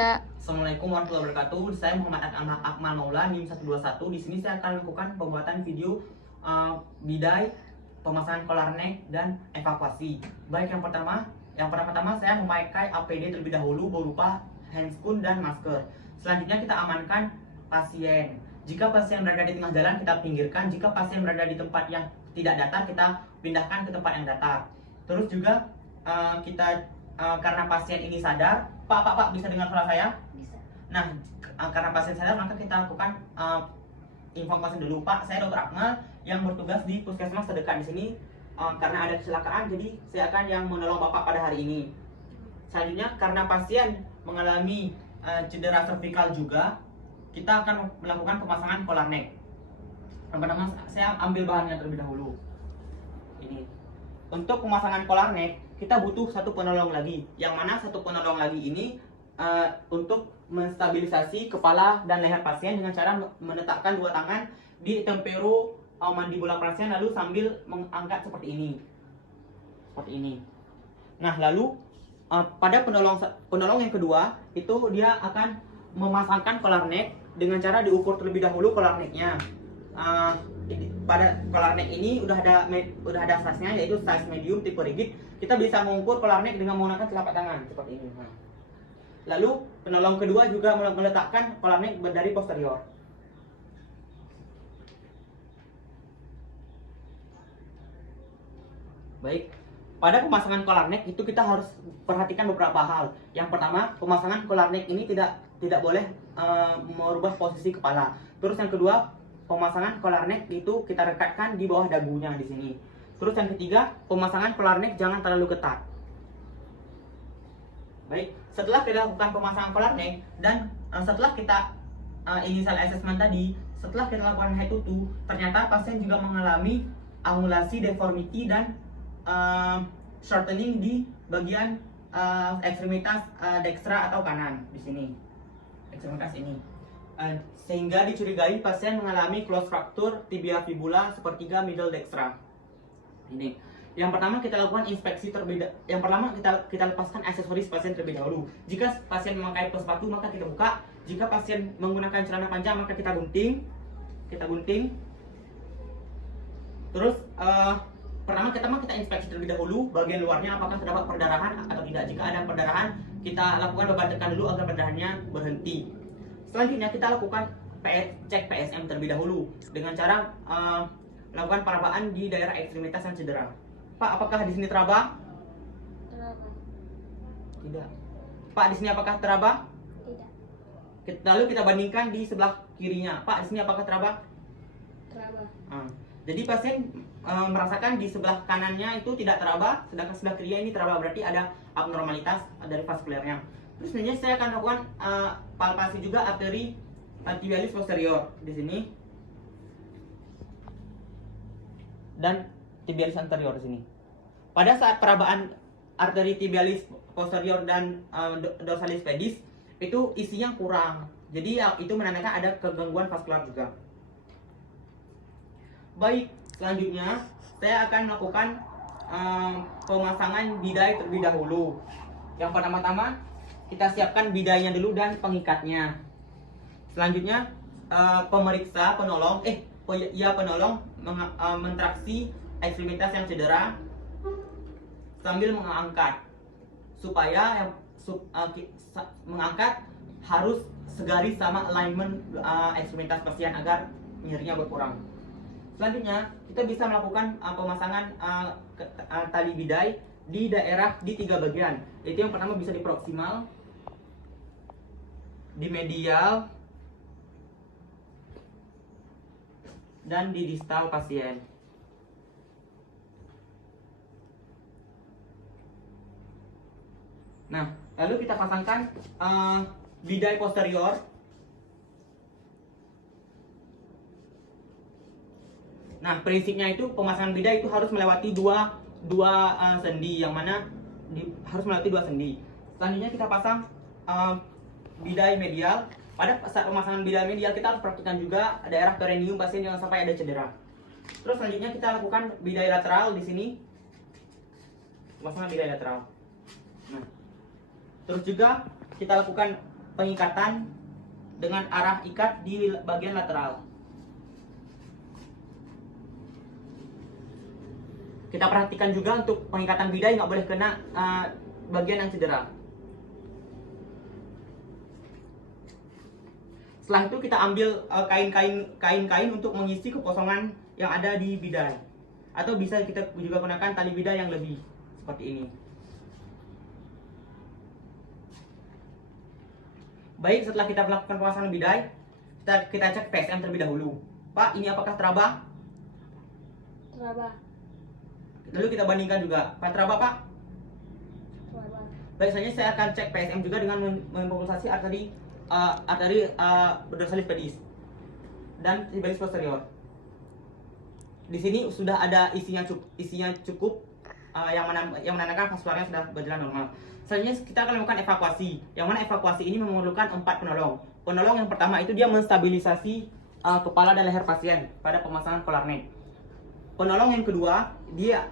Assalamualaikum warahmatullahi wabarakatuh. Saya Muhammad Akmal Maula, NIM 121. Di sini saya akan lakukan pembuatan video bidai, pemasangan collar neck dan evakuasi. Baik, yang pertama saya memakai APD terlebih dahulu berupa handscoon dan masker. Selanjutnya kita amankan pasien. Jika pasien berada di tengah jalan, kita pinggirkan. Jika pasien berada di tempat yang tidak datar, kita pindahkan ke tempat yang datar. Terus juga karena pasien ini sadar, Pak, bisa dengar suara saya? Bisa. Nah, karena pasien sadar, maka kita lakukan informasi dulu. Pak, saya Dr. Akmal yang bertugas di puskesmas terdekat di sini. Karena ada kecelakaan, jadi saya akan yang menolong Bapak pada hari ini. Selanjutnya, karena pasien mengalami cedera servikal juga, kita akan melakukan pemasangan collar neck. Yang pertama, saya ambil bahannya terlebih dahulu. Ini. Untuk pemasangan collar neck, kita butuh satu penolong lagi. Yang mana satu penolong lagi ini untuk menstabilisasi kepala dan leher pasien dengan cara menetapkan dua tangan di tempero mandibula pasien, lalu sambil mengangkat seperti ini. Seperti ini. Nah, lalu pada penolong yang kedua, itu dia akan memasangkan collar neck dengan cara diukur terlebih dahulu collar necknya. Pada collar neck ini udah ada size-nya, yaitu size medium tipe rigid. Kita bisa mengukur collar neck dengan menggunakan telapak tangan seperti ini. Lalu penolong kedua juga meletakkan collar neck dari posterior. Baik, pada pemasangan collar neck itu kita harus perhatikan beberapa hal. Yang pertama, pemasangan collar neck ini tidak boleh merubah posisi kepala. Terus yang kedua, pemasangan collar neck itu kita rekatkan di bawah dagunya di sini. Terus yang ketiga, pemasangan collar neck jangan terlalu ketat. Baik, setelah kita lakukan pemasangan collar neck dan setelah kita initial assessment tadi, setelah kita lakukan head to toe, ternyata pasien juga mengalami angulasi, deformity dan shortening di bagian ekstremitas dextra atau kanan di sini. Ekstremitas ini. Sehingga dicurigai pasien mengalami close fracture tibia fibula sepertiga middle dextra. Ini. Yang pertama kita lakukan inspeksi yang pertama kita lepaskan aksesoris pasien terlebih dahulu. Jika pasien memakai sepatu maka kita buka. Jika pasien menggunakan celana panjang maka kita gunting. Terus kita inspeksi terlebih dahulu bagian luarnya apakah terdapat perdarahan atau tidak. Jika ada perdarahan, kita lakukan beban tekan dulu agar perdarahannya berhenti. Selanjutnya kita lakukan cek PSM terlebih dahulu dengan cara melakukan perabaan di daerah ekstremitas yang cedera. Pak, apakah di sini teraba? Teraba. Tidak. Pak, di sini apakah teraba? Tidak. Lalu kita bandingkan di sebelah kirinya. Pak, di sini apakah teraba? Teraba. Jadi pasien merasakan di sebelah kanannya itu tidak teraba, sedangkan sebelah kirinya ini teraba, berarti ada abnormalitas dari vaskulernya. Terus selanjutnya saya akan lakukan palpasi juga arteri tibialis posterior di sini dan tibialis anterior di sini. Pada saat perabaan arteri tibialis posterior dan dorsalis pedis itu isinya kurang, jadi itu menandakan ada kegangguan vaskular juga. Baik, selanjutnya saya akan melakukan pemasangan bidai terlebih dahulu. Yang pertama-tama kita siapkan bidainya dulu dan pengikatnya. Selanjutnya penolong mentraksi ekstremitas yang cedera sambil mengangkat, supaya mengangkat harus segaris sama alignment ekstremitas pasien agar nyerinya berkurang. Selanjutnya kita bisa melakukan pemasangan tali bidai di tiga bagian. Itu yang pertama bisa di proksimal, di medial, dan di distal pasien. Nah, lalu kita pasangkan bidai posterior. Nah, prinsipnya itu pemasangan bidai itu harus melewati dua sendi, yang mana harus melewati dua sendi. Selanjutnya kita pasang bidai medial. Pada saat pemasangan bidai medial kita harus perhatikan juga daerah perineum pasien jangan sampai ada cedera. Terus selanjutnya kita lakukan bidai lateral di sini. Pemasangan bidai lateral. Nah, terus juga kita lakukan pengikatan dengan arah ikat di bagian lateral. Kita perhatikan juga untuk pengikatan bidai nggak boleh kena bagian yang cedera. Setelah itu kita ambil kain-kain untuk mengisi kekosongan yang ada di bidai. Atau bisa kita juga gunakan tali bidai yang lebih seperti ini. Baik, setelah kita melakukan pemasangan bidai, kita cek PSM terlebih dahulu. Pak, ini apakah teraba? Teraba. Lalu kita bandingkan juga. Pak, teraba Pak? Teraba. Baik, selanjutnya saya akan cek PSM juga dengan memobilisasi arteri dorsalis pedis dan tibialis posterior. Di sini sudah ada isinya cukup yang menandakan vaskularnya sudah berjalan normal. Selanjutnya kita akan melakukan evakuasi. Yang mana evakuasi ini memerlukan 4 penolong. Penolong yang pertama itu dia menstabilisasi kepala dan leher pasien pada pemasangan polarnet. Penolong yang kedua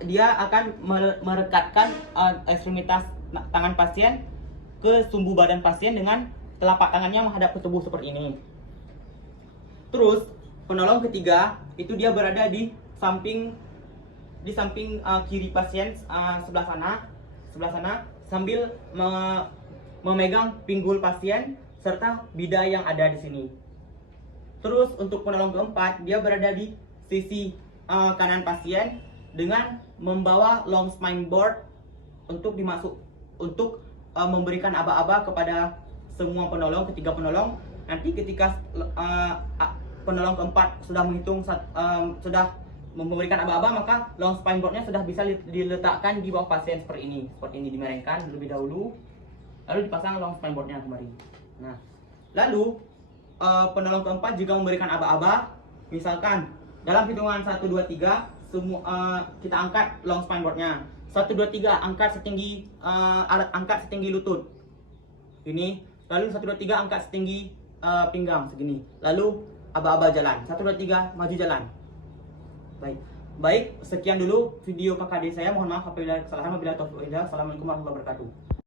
dia akan merekatkan ekstremitas tangan pasien ke sumbu badan pasien dengan telapak tangannya menghadap ke tubuh seperti ini. Terus penolong ketiga itu dia berada di samping kiri pasien sebelah sana sambil memegang pinggul pasien serta bidai yang ada di sini. Terus untuk penolong keempat dia berada di sisi kanan pasien dengan membawa long spine board untuk memberikan aba-aba kepada semua penolong, ketiga penolong. Nanti ketika penolong keempat sudah sudah memberikan aba-aba, maka long spine boardnya sudah bisa diletakkan di bawah pasien seperti ini dimerengkan terlebih dahulu, lalu dipasang long spine boardnya kembali. Nah, lalu penolong keempat juga memberikan aba-aba, misalkan dalam hitungan 1, 2, 3 kita angkat long spine boardnya. 1, 2, 3 angkat setinggi alat angkat setinggi lutut ini. Lalu 1, 2, 3 angkat setinggi pinggang segini. Lalu aba-aba jalan. 1, 2, 3 maju jalan. Baik, sekian dulu video KKD saya. Mohon maaf apabila kesalahan. Wabillahi taufiq wal hidayah. Assalamualaikum warahmatullahi wabarakatuh.